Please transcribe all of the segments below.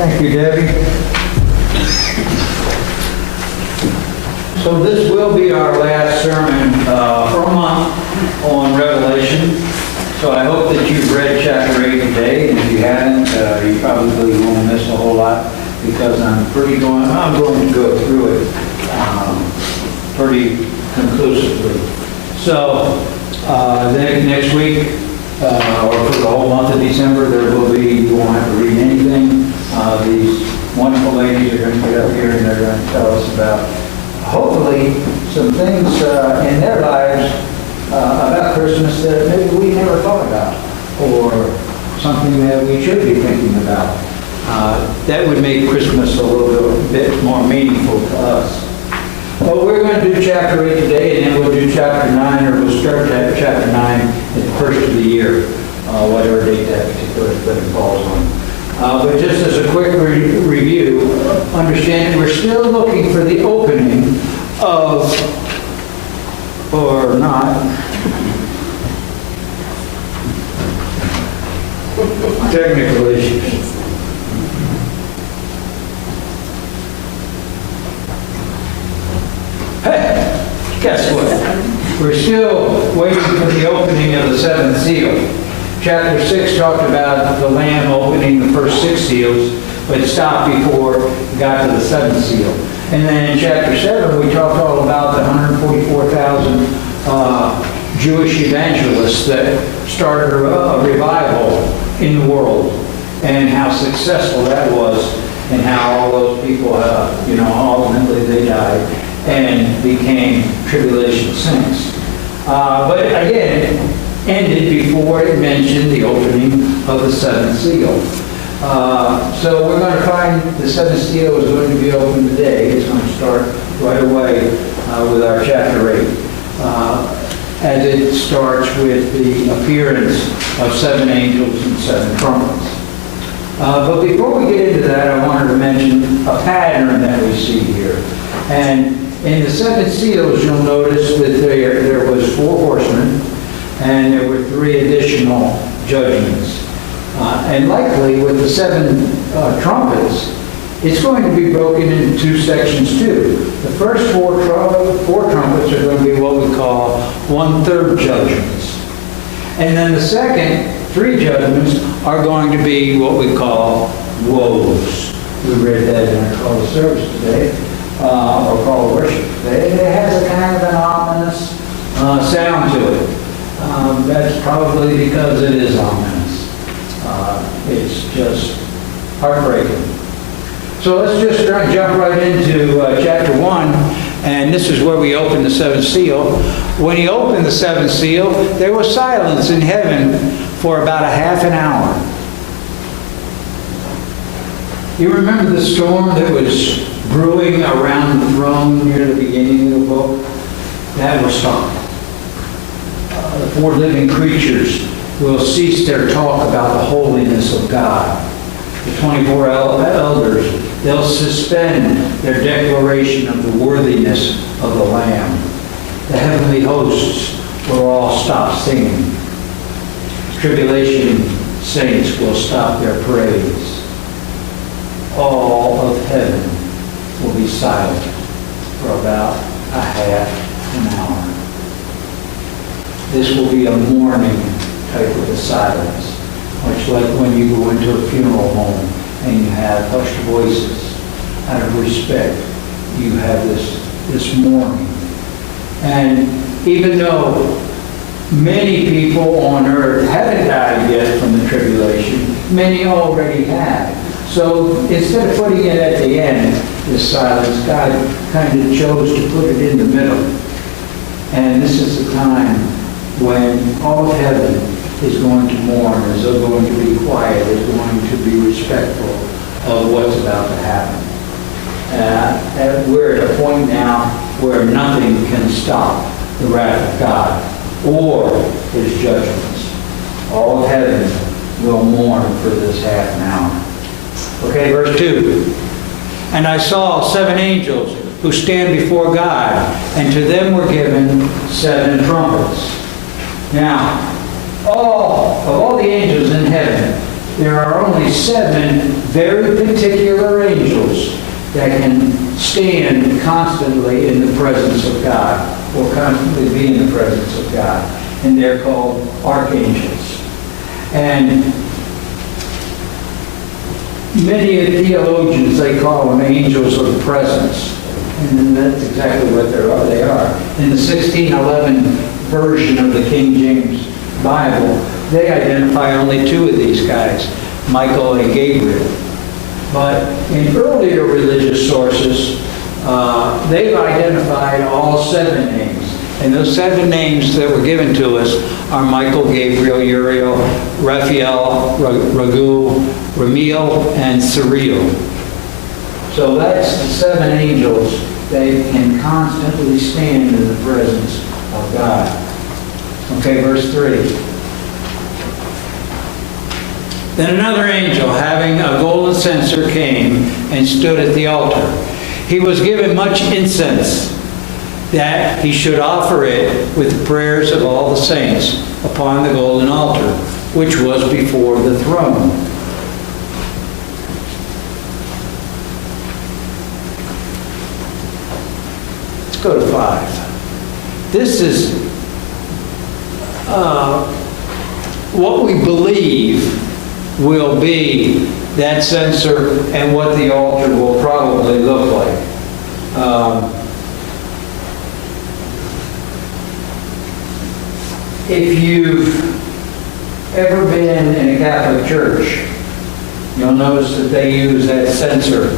Thank you, Debbie. So this will be our last sermon for a month on Revelation. So I hope that you've read chapter 8 today, and if you haven't, you probably won't miss a whole lot because I'm going to go through it pretty conclusively. So next week, or for the whole month of December, you won't have to read anything. These wonderful ladies are going to get up here and they're going to tell us about, hopefully, some things in their lives about Christmas that maybe we never thought about, or something that we should be thinking about. That would make Christmas a little bit more meaningful to us. Well, we're going to do chapter 8 today, and then we'll do chapter 9, or we'll start chapter 9 at the first of the year, whatever date that particular thing falls on. But just as a quick review, understand we're still looking for the opening of, or not, technical issues. Hey, guess what? We're still waiting for the opening of the seventh seal. Chapter 6 talked about the Lamb opening the first 6 seals, but stopped before it got to the 7th seal. And then in chapter 7, we talked all about the 144,000 Jewish evangelists that started a revival in the world, and how successful that was, and how all those people, ultimately they died and became tribulation saints. But again, ended before it mentioned the opening of the 7th seal. So we're going to find the 7th seal is going to be opened today. It's going to start right away with our chapter 8. As it starts with the appearance of 7 angels and 7 trumpets. But before we get into that, I wanted to mention a pattern that we see here. And in the 7 seals, you'll notice that there was 4 horsemen, and there were 3 additional judgments. And likely with the 7 trumpets, it's going to be broken into 2 sections too. The first 4 trumpets are going to be what we call 1/3 judgments. And then the second 3 judgments are going to be what we call woes. We read that in our call to service today, or call to worship today. It has a kind of an ominous sound to it. That's probably because it is ominous. It's just heartbreaking. So let's just jump right into chapter 1, and this is where we open the 7th seal. When he opened the 7th seal, there was silence in heaven for about a half an hour. You remember the storm that was brewing around the throne near the beginning of the book? That was stopped. The 4 living creatures will cease their talk about the holiness of God. The 24 elders, they'll suspend their declaration of the worthiness of the Lamb. The heavenly hosts will all stop singing. Tribulation saints will stop their praise. All of heaven will be silent for about a half an hour. This will be a mourning type of a silence, much like when you go into a funeral home and you have hushed voices. Out of respect, you have this mourning. And even though many people on earth haven't died yet from the tribulation, many already have. So instead of putting it at the end, this silence, God kind of chose to put it in the middle. And this is the time when all of heaven is going to mourn, is going to be quiet, is going to be respectful of what's about to happen. We're at a point now where nothing can stop the wrath of God or his judgments. All of heaven will mourn for this half an hour. Okay, verse 2. And I saw 7 angels who stand before God, and to them were given 7 trumpets. Now, of all the angels in heaven, there are only 7 very particular angels that can stand constantly in the presence of God, or constantly be in the presence of God. And they're called archangels. And many theologians, they call them angels of the presence. And that's exactly what they are. In the 1611 version of the King James Bible, they identify only 2 of these guys, Michael and Gabriel. But in earlier religious sources, they've identified all 7 names. And those 7 names that were given to us are Michael, Gabriel, Uriel, Raphael, Raguel, Ramiel, and Suriel. So that's the 7 angels that can constantly stand in the presence of God. Okay, verse 3. Then another angel, having a golden censer, came and stood at the altar. He was given much incense, that he should offer it with the prayers of all the saints upon the golden altar, which was before the throne. Let's go to 5. This is what we believe will be that censer and what the altar will probably look like. If you've ever been in a Catholic church, you'll notice that they use that censer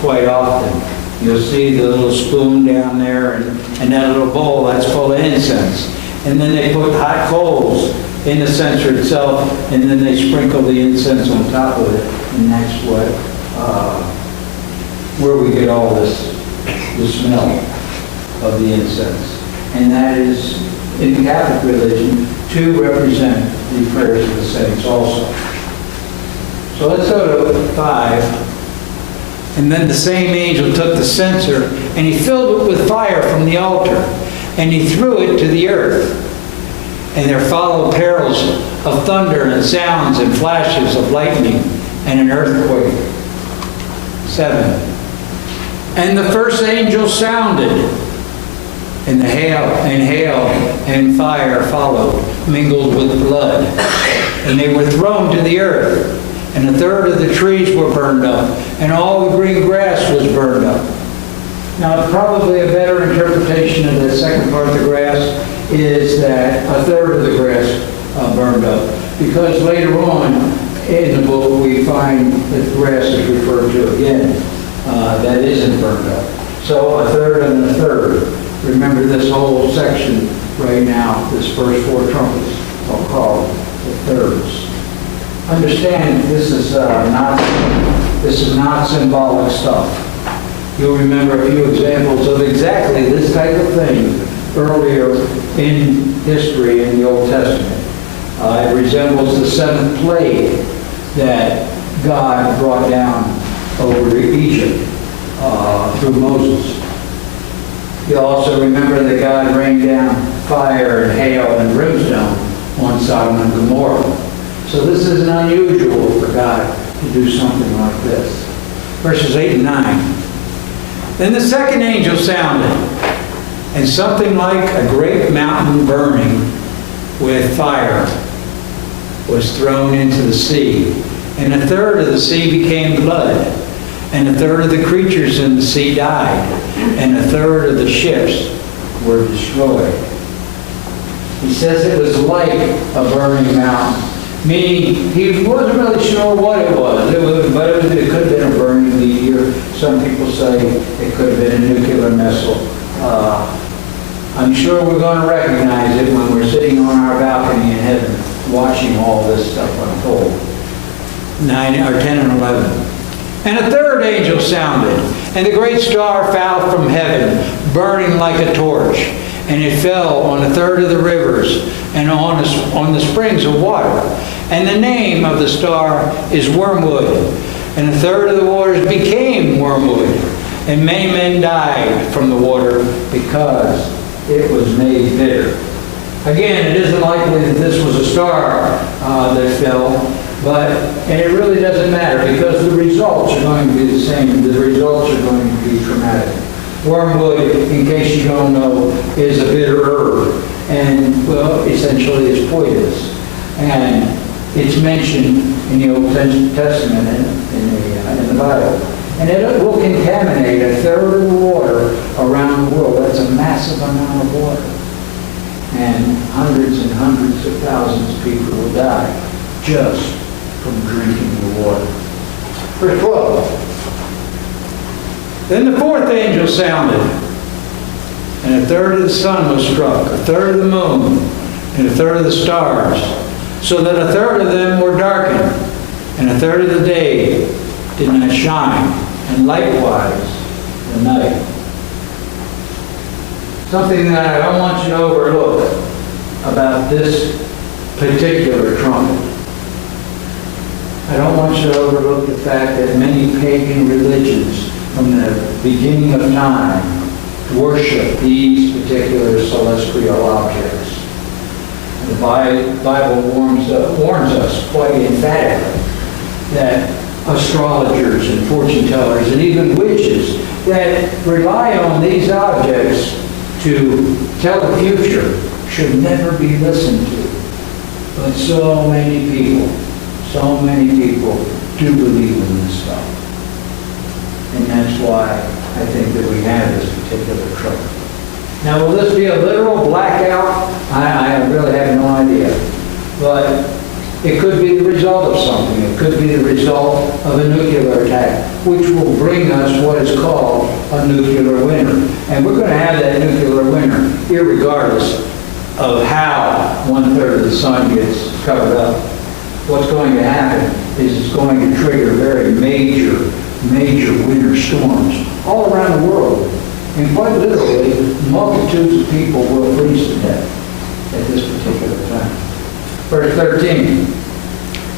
quite often. You'll see the little spoon down there and that little bowl that's full of incense. And then they put hot coals in the censer itself, and then they sprinkle the incense on top of it. And that's where we get all the smell of the incense. And that is, in the Catholic religion, to represent the prayers of the saints also. So let's go to 5. And then the same angel took the censer, and he filled it with fire from the altar, and he threw it to the earth. And there followed perils of thunder and sounds and flashes of lightning and an earthquake. 7. And the first angel sounded, and hail and fire followed, mingled with blood. And they were thrown to the earth. And a third of the trees were burned up, and all the green grass was burned up. Now, probably a better interpretation of the second part of the grass is that a third of the grass burned up. Because later on in the book we find that grass is referred to again that isn't burned up. So a third and a third. Remember this whole section right now, this first 4 trumpets are called the thirds. Understand this is not symbolic stuff. You'll remember a few examples of exactly this type of thing earlier in history in the Old Testament. It resembles the 7th plague that God brought down over Egypt through Moses. You'll also remember that God rained down fire and hail and brimstone on Sodom and Gomorrah. So this isn't unusual for God to do something like this. Verses 8 and 9. Then the second angel sounded, and something like a great mountain burning with fire was thrown into the sea. And a third of the sea became blood, and a third of the creatures in the sea died, and a third of the ships were destroyed. He says it was like a burning mountain, meaning he wasn't really sure what it was. It could have been a burning meteor. Some people say it could have been a nuclear missile. I'm sure we're going to recognize it when we're sitting on our balcony in heaven watching all this stuff unfold. 10 and 11. And a third angel sounded, and the great star fell from heaven, burning like a torch. And it fell on a third of the rivers and on the springs of water. And the name of the star is Wormwood. And a third of the waters became wormwood. And many men died from the water because it was made bitter. Again, it isn't likely that this was a star that fell. And it really doesn't matter because the results are going to be the same. The results are going to be traumatic. Wormwood, in case you don't know, is a bitter herb. And, well, essentially it's poisonous. And it's mentioned in the Old Testament in the Bible. And it will contaminate a third of the water around the world. That's a massive amount of water. And hundreds and hundreds of thousands of people will die just from drinking the water. Verse 12. Then the fourth angel sounded, and a third of the sun was struck, a third of the moon, and a third of the stars, so that a third of them were darkened, and a third of the day did not shine, and likewise the night. Something that I don't want you to overlook about this particular trumpet. I don't want you to overlook the fact that many pagan religions from the beginning of time worship these particular celestial objects. The Bible warns us quite emphatically that astrologers and fortune tellers and even witches that rely on these objects to tell the future should never be listened to. But so many people do believe in this stuff. And that's why I think that we have this particular trouble. Now, will this be a literal blackout? I really have no idea. But it could be the result of something. It could be the result of a nuclear attack, which will bring us what is called a nuclear winter. And we're going to have that nuclear winter irregardless of how 1/3 of the sun gets covered up. What's going to happen is it's going to trigger very major winter storms all around the world. And quite literally, multitudes of people will freeze to death at this particular time. Verse 13.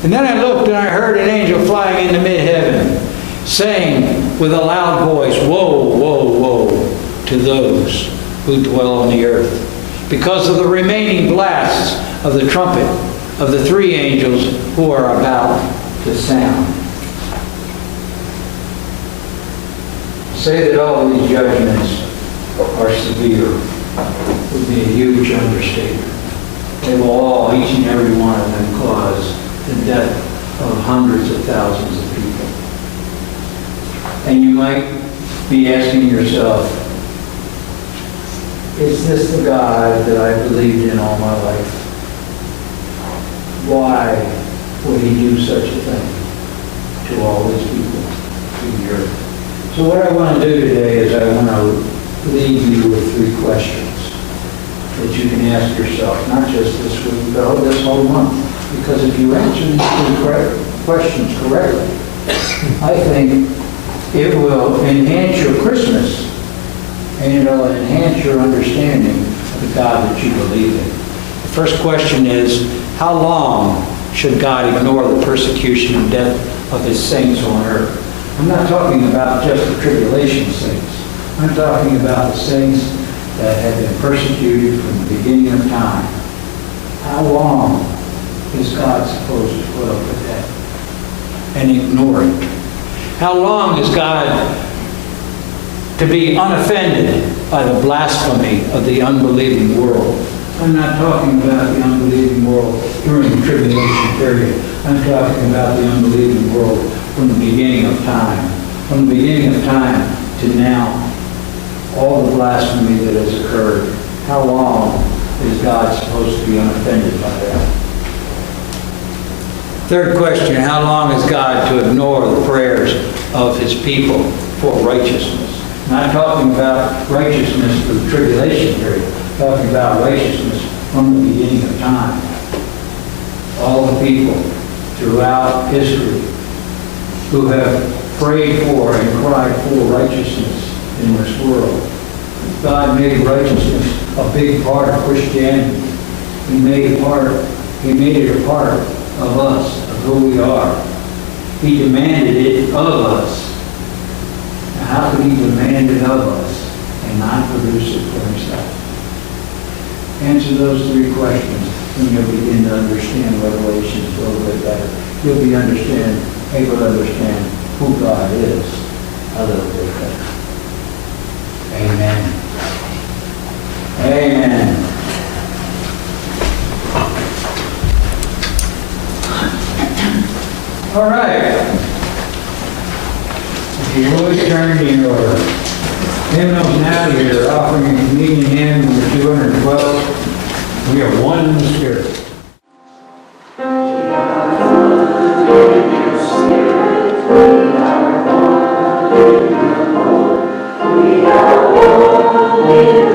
And then I looked and I heard an angel flying into mid-heaven, saying with a loud voice, Woe, woe, woe to those who dwell on the earth, because of the remaining blasts of the trumpet of the three angels who are about to sound. Say that all these judgments are severe would be a huge understatement. They will all, each and every one of them, cause the death of hundreds of thousands of people. And you might be asking yourself, is this the God that I believed in all my life? Why would he do such a thing to all these people, to the earth? So what I want to do today is I want to leave you with three questions that you can ask yourself, not just this week, but this whole month. Because if you answer these three questions correctly, I think it will enhance your Christmas and it will enhance your understanding of the God that you believe in. The first question is, how long should God ignore the persecution and death of his saints on earth? I'm not talking about just the tribulation saints. I'm talking about the saints that have been persecuted from the beginning of time. How long is God supposed to put up with that and ignore it? How long is God to be unoffended by the blasphemy of the unbelieving world? I'm not talking about the unbelieving world during the tribulation period. I'm talking about the unbelieving world from the beginning of time. From the beginning of time to now, all the blasphemy that has occurred. How long is God supposed to be unoffended by that? Third question, how long is God to ignore the prayers of his people for righteousness? Not talking about righteousness for the tribulation period, talking about righteousness from the beginning of time. All the people throughout history who have prayed for and cried for righteousness in this world. God made righteousness a big part of Christianity. He made it a part of us, of who we are. He demanded it of us. Now, how could he demand it of us and not produce it for himself? Answer those three questions and you'll begin to understand Revelation a little bit better. you'll be able to understand who God is a little bit better. Amen. Amen. All right. If you would turn your hymnals now to your offering and communion hymn number 212. We are one in the Spirit. We are one in the